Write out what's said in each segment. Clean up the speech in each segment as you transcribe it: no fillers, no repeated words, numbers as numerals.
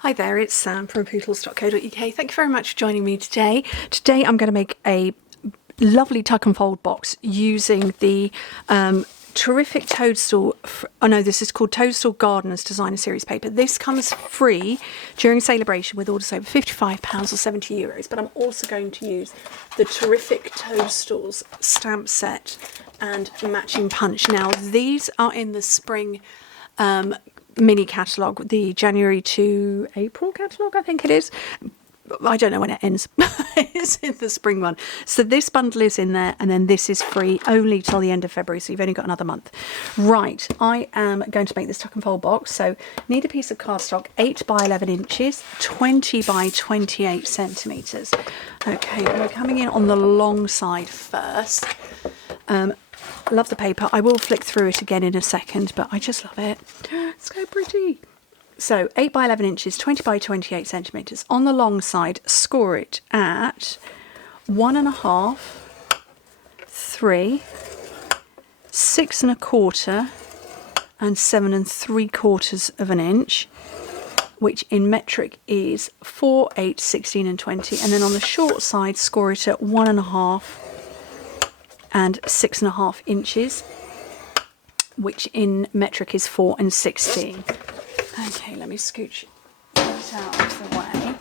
Hi there, it's Sam from Pootles.co.uk. Thank you very much for joining me today. Today I'm going to make a lovely tuck and fold box using the terrific Toadstool, this is called Toadstool Gardeners Designer Series paper. This comes free during celebration with orders over £55 or €70, but I'm also going to use the terrific Toadstools stamp set and matching punch. Now these are in the spring mini catalogue, the January to April catalogue, I think it is. I don't know when it ends. It's in the spring one. So this bundle is in there, and then this is free only till the end of February, so you've only got another month. Right, I am going to make this tuck and fold box. So need a piece of cardstock, 8 by 11 inches, 20 by 28 centimetres. Okay, we're coming in on the long side first. Love the paper. I will flick through it again in a second, but I just love it. It's so pretty. So 8 by 11 inches, 20 by 28 centimetres. On the long side, score it at 1.5, 3, 6 1/4, and 7 3/4 of an inch, which in metric is 4, 8, 16 and 20. And then on the short side, score it at 1.5 and 6 1/2 inches, which in metric is 4 and 16. Okay, let me scooch that out of the way,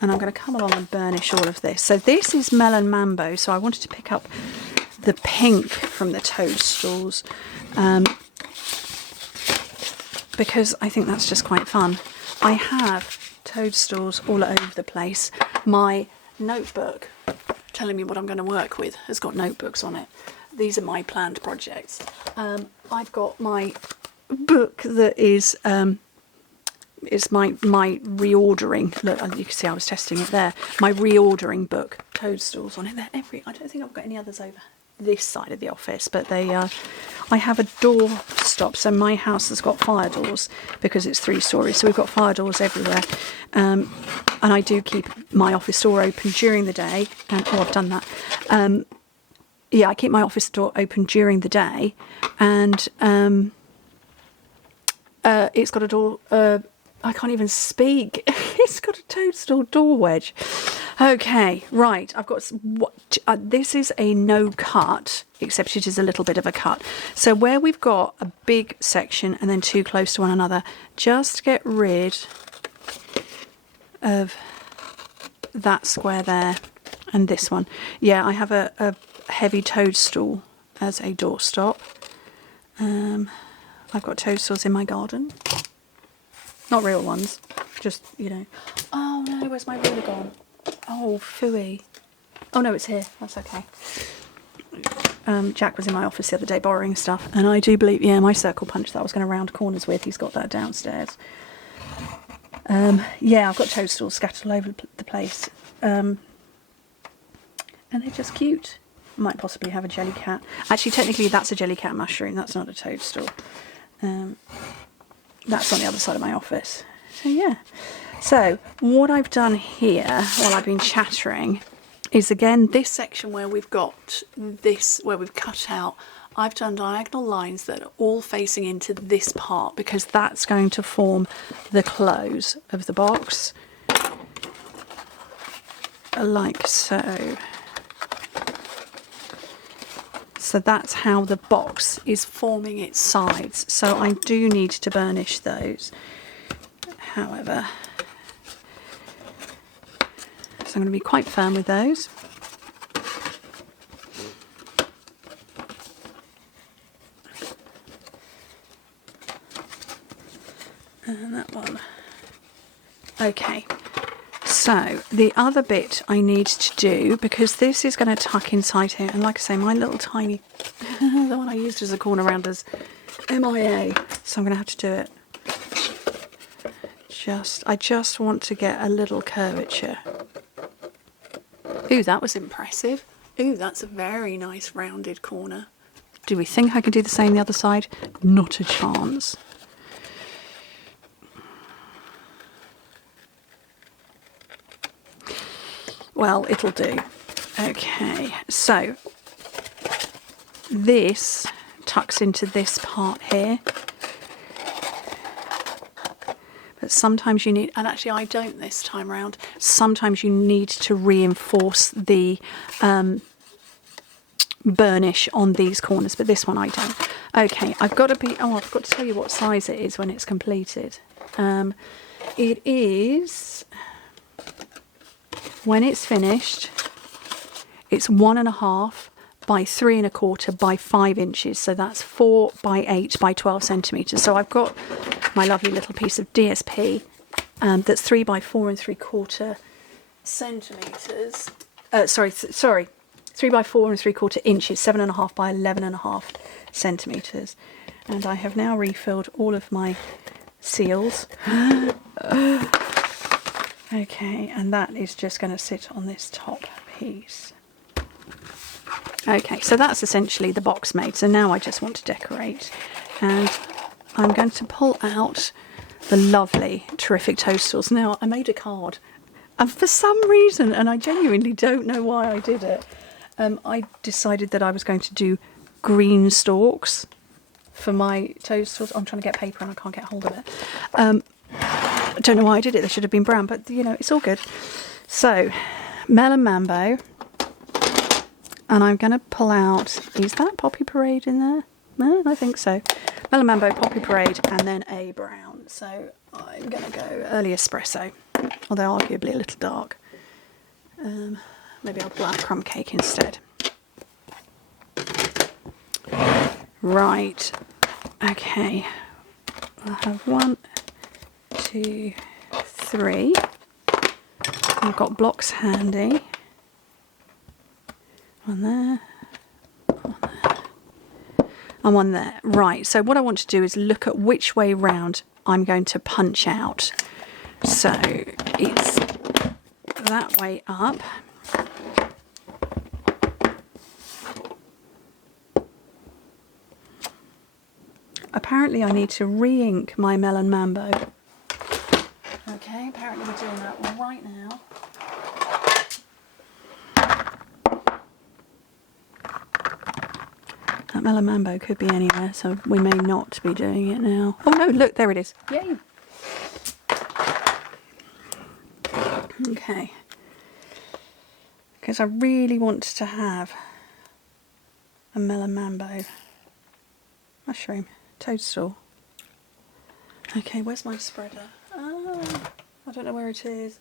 and I'm going to come along and burnish all of this. So this is Melon Mambo, so I wanted to pick up the pink from the Toadstools because I think that's just quite fun. I have Toadstools all over the place. My notebook telling me what I'm going to work with has got notebooks on it. These are my planned projects. I've got my book that is my reordering. Look, you can see I was testing it there. My reordering book, Toadstools on it. I don't think I've got any others over this side of the office, but they I have a door stop, so my house has got fire doors because it's 3 stories, so we've got fire doors everywhere, and I do keep my office door open during the day, and I've done that. Yeah, I keep my office door open during the day, and it's got a door, I can't even speak. It's got a Toadstool door wedge. Okay, right, I've got this is a no cut, except it is a little bit of a cut. So where we've got a big section and then 2 close to one another, just get rid of that square there and this one. Yeah, I have a heavy toadstool as a doorstop. I've got toadstools in my garden. Not real ones, just, you know. Oh no, where's my ruler gone? Oh, phooey. Oh no, it's here. That's okay. Jack was in my office the other day borrowing stuff, and I do believe, yeah, my circle punch that I was going to round corners with, he's got that downstairs. Yeah, I've got toadstools scattered all over the place. And they're just cute. I might possibly have a jellycat. Actually, technically that's a jellycat mushroom, that's not a toadstool. That's on the other side of my office. So yeah. So what I've done here while I've been chattering is, again, this section where we've got this, where we've cut out, I've done diagonal lines that are all facing into this part because that's going to form the close of the box, like so. So that's how the box is forming its sides. So I do need to burnish those. However, so I'm going to be quite firm with those. And that one. Okay. So the other bit I need to do, because this is going to tuck inside here, and like I say, my little tiny, the one I used as a corner rounder's MIA, so I'm going to have to do it. I just want to get a little curvature. Ooh, that was impressive. Ooh, that's a very nice rounded corner. Do we think I can do the same the other side? Not a chance. Well, it'll do. Okay, so this tucks into this part here, But sometimes you need, and actually I don't this time around, sometimes you need to reinforce the burnish on these corners, but this one I don't. Okay, I've got to be, oh, I forgot to tell you what size it is when it's completed. It is, when it's finished, it's 1.5 by 3 1/4 by 5 inches. So that's 4 by 8 by 12 centimetres. So I've got my lovely little piece of DSP that's 3 by 4 3/4 centimetres. Sorry, 3 by 4 3/4 inches, 7.5 by 11.5 centimetres. And I have now refilled all of my seals. Okay, and that is just going to sit on this top piece. Okay, so that's essentially the box made. So now I just want to decorate, and I'm going to pull out the lovely, terrific toadstools. Now, I made a card, and for some reason, and I genuinely don't know why I did it, I decided that I was going to do green stalks for my toadstools. I'm trying to get paper and I can't get hold of it. I don't know why I did it. They should have been brown, but you know, it's all good. So, Melon Mambo. And I'm going to pull out, is that Poppy Parade in there? No, I think so. Melon Mambo, Poppy Parade, and then a brown. So I'm going to go early espresso, although arguably a little dark. Maybe I'll pull out crumb cake instead. Right, okay. I have 1, 2, 3. I've got blocks handy. One there, one there, and one there. Right, so what I want to do is look at which way round I'm going to punch out. So it's that way up. Apparently I need to re-ink my Melon Mambo. Okay, apparently we're doing that right now. That Melon Mambo could be anywhere, so we may not be doing it now. Oh no, look, there it is. Yay! Okay. Because I really want to have a Melon Mambo mushroom toadstool. Okay, where's my spreader? Oh, I don't know where it is.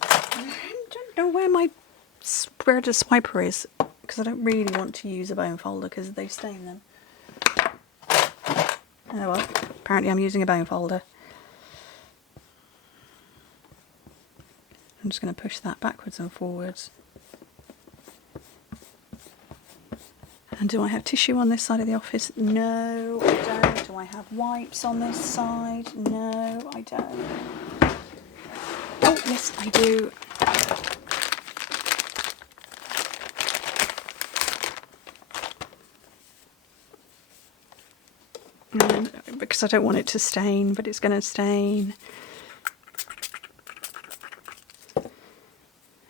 I don't know where my spreader swiper is, because I don't really want to use a bone folder because they stain them. Oh well, apparently I'm using a bone folder. I'm just going to push that backwards and forwards. And do I have tissue on this side of the office? No, I don't. Do I have wipes on this side? No, I don't. Oh, yes, I do. Because I don't want it to stain, but it's going to stain.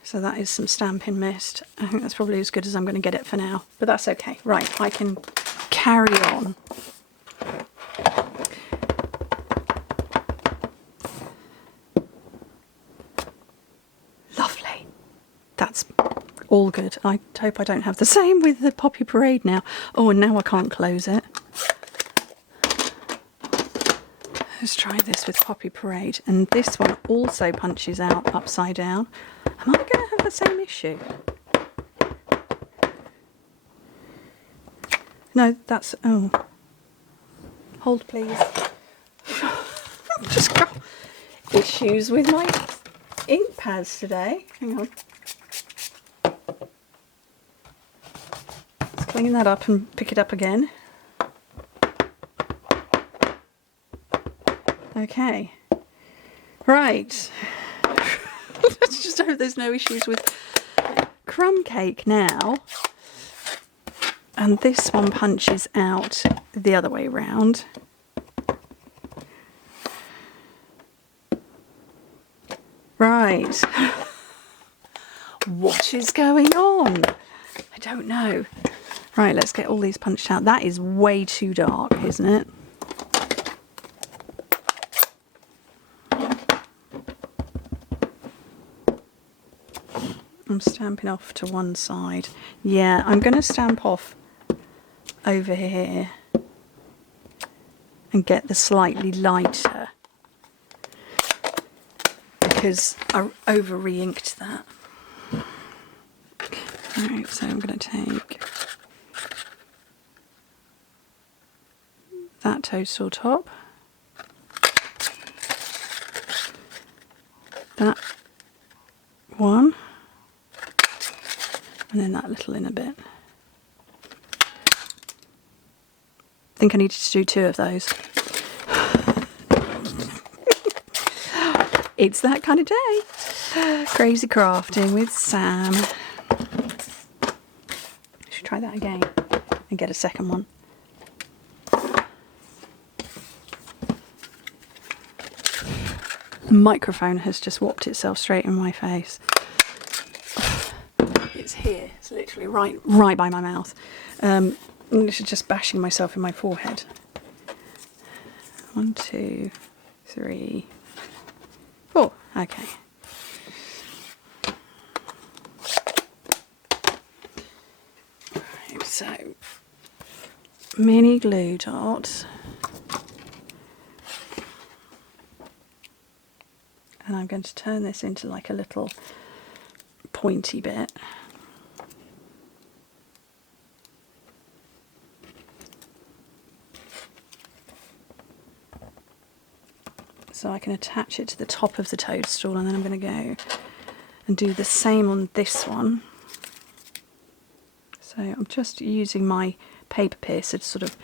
So that is some stamping mist. I think that's probably as good as I'm going to get it for now, but that's okay. Right, I can carry on. Lovely. That's all good. I hope I don't have the same with the Poppy Parade now. Oh, and now I can't close it. Let's try this with Poppy Parade. And this one also punches out upside down. Am I going to have the same issue? No, that's... Oh. Hold, please. I've just got issues with my ink pads today. Hang on. Let's clean that up and pick it up again. Okay. Right. Let's just hope there's no issues with crumb cake now. And this one punches out the other way round. Right. What is going on? I don't know. Right, let's get all these punched out. That is way too dark, isn't it? I'm stamping off to one side. Yeah, I'm going to stamp off over here and get the slightly lighter because I over re-inked that. Right, so I'm going to take that toadstool top, that one, and then that little inner bit. I think I needed to do 2 of those. It's that kind of day. Crazy crafting with Sam. Should try that again and get a second one. The microphone has just whopped itself straight in my face. It's here. It's literally right by my mouth. I'm just bashing myself in my forehead. 1, 2, 3, 4. Okay. Right, so mini glue dots. And I'm going to turn this into like a little pointy bit. So I can attach it to the top of the toadstool, and then I'm going to go and do the same on this one. So I'm just using my paper piercer to sort of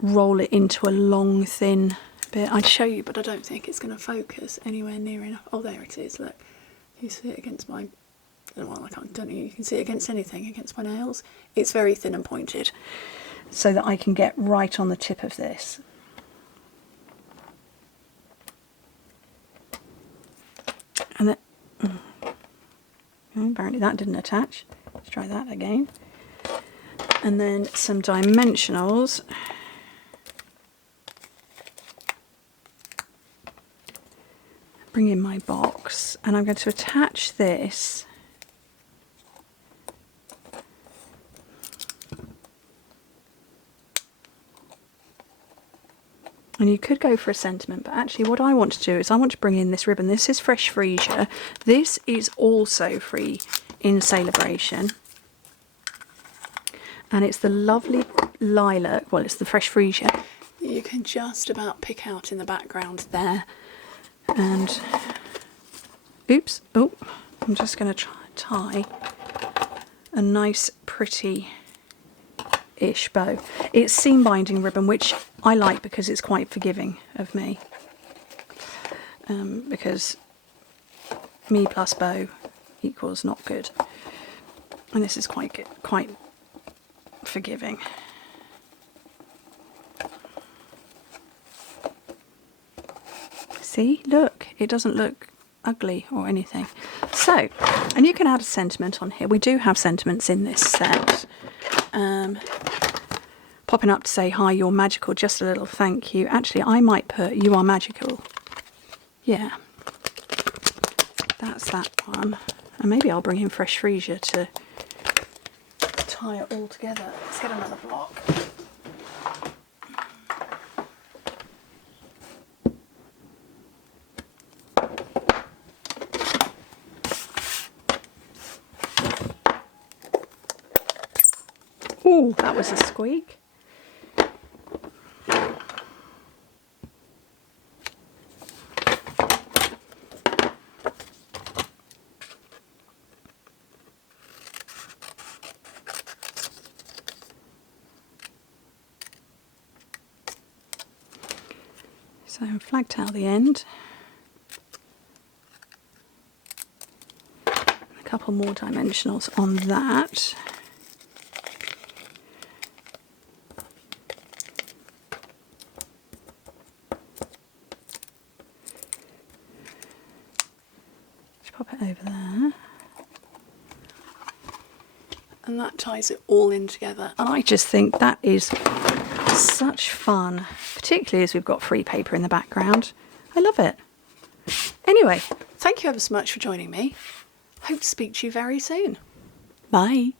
roll it into a long thin bit. I'd show you, but I don't think it's going to focus anywhere near enough. Oh, there it is, look. You see it against my, well, I don't know, you can see it against anything, against my nails. It's very thin and pointed, so that I can get right on the tip of this. And then, apparently that didn't attach. Let's try that again. And then some dimensionals. Bring in my box, and I'm going to attach this and you could go for a sentiment, but actually what I want to do is I want to bring in this ribbon. This is Fresh Freesia. This is also free in Celebration, and it's the lovely lilac, well, it's the Fresh Freesia. You can just about pick out in the background there. And oops, oh, I'm just going to try tie a nice pretty ish bow. It's seam binding ribbon, which I like because it's quite forgiving of me, because me plus bow equals not good, and this is quite good, quite forgiving. See, look, it doesn't look ugly or anything. So, and you can add a sentiment on here. We do have sentiments in this set. Popping up to say, hi, you're magical, just a little thank you. Actually, I might put, you are magical. Yeah. That's that one. And maybe I'll bring in Fresh Freesia to tie it all together. Let's get another block. Ooh, that was a squeak. So flag tail the end. A couple more dimensionals on that. Pop it over there. and that ties it all in together. And I just think that is such fun, particularly as we've got free paper in the background. I love it. Anyway, thank you ever so much for joining me. Hope to speak to you very soon. Bye.